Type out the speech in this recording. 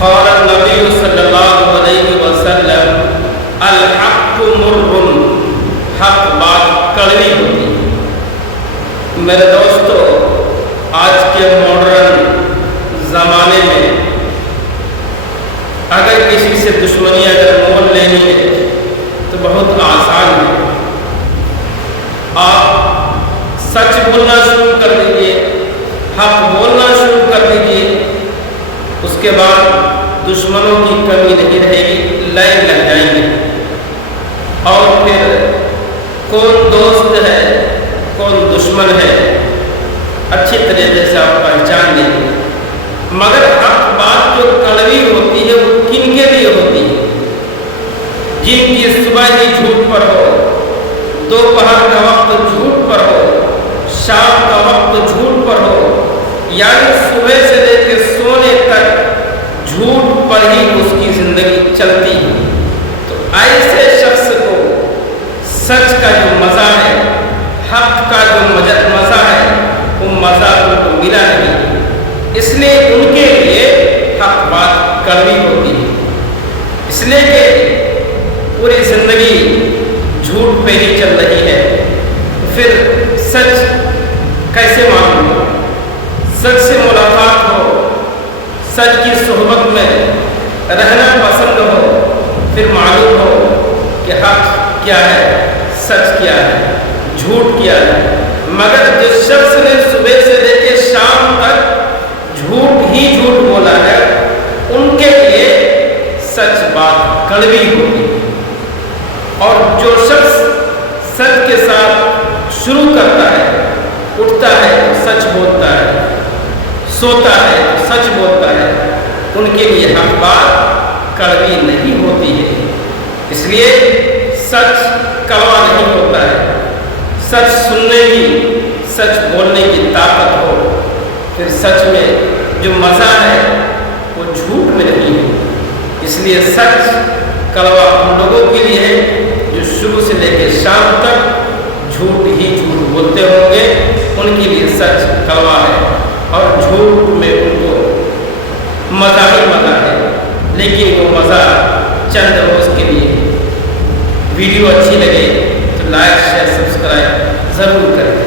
قال النبی صلی اللہ علیہ وسلم الحق مر، حق بات کڑوی ہوتی ہے۔ میرے دوستو، آج کے ماڈرن زمانے میں اگر کسی سے دشمنی اگر مول لینی ہے تو بہت آسان ہے۔ آپ سچ بولنا شروع کر دیجئے، حق بولنا شروع کر دیجئے، اس کے بعد دشمنوں کی کمی نہیں رہے گی، لائن لگ جائیں گے، اور پھر کون دوست ہے کون دشمن ہے اچھی طریقے سے آپ پہچان لیں گے۔ مگر حق بات جو کڑوی ہوتی ہے وہ کن کے لیے ہوتی ہے؟ جن کی صبح ہی جھوٹ پر ہو، دوپہر کا وقت جھوٹ پر ہو، شام کا وقت جھوٹ پر ہو، یعنی صبح سے لے کے سونے تک جھوٹ پر ہی اس کی زندگی چلتی ہے۔ تو ایسے شخص کو سچ کا جو مزہ ہے، حق کا جو مزہ ہے، وہ مزہ ان کو ملا نہیں، اس لیے ان کے لیے حق بات کڑوی ہوتی ہے۔ اس لیے کہ پوری زندگی جھوٹ پہ ہی چل رہی ہے، پھر سچ کیسے معلوم ہو؟ سچ سے ملاقات ہو، سچ کی صحبت میں رہنا پسند ہو، پھر معلوم ہو کہ حق کیا ہے، سچ کیا ہے، جھوٹ کیا ہے۔ مگر جس شخص نے صبح سے لے کے شام تک جھوٹ ہی جھوٹ بولا ہے، ان کے لیے سچ بات کڑوی ہوتی ہے۔ اور جو شخص سچ کے ساتھ شروع کرتا ہے، اٹھتا ہے تو سچ بولتا ہے، سوتا ہے تو سچ بولتا ہے، ان کے لیے حق بات کڑوی نہیں ہوتی ہے۔ اس لیے سچ کڑوا نہیں ہوتا ہے۔ سچ سننے کی، سچ بولنے کی طاقت ہو، پھر سچ میں جو مزہ ہے وہ جھوٹ میں نہیں ہے۔ اس لیے سچ کڑوا ان لوگوں کے لیے ہے جو شروع سے لے کے شام تک جھوٹ ہی جھوٹ بولتے ہوں گے، ان کے لیے سچ کڑوا ہے، اور جھوٹ میں ان کو مزہ ہی مزہ ہے، لیکن وہ مزہ چند روز کے لیے۔ ویڈیو اچھی لگے تو لائک شیئر سبسکرائب ضرور کریں۔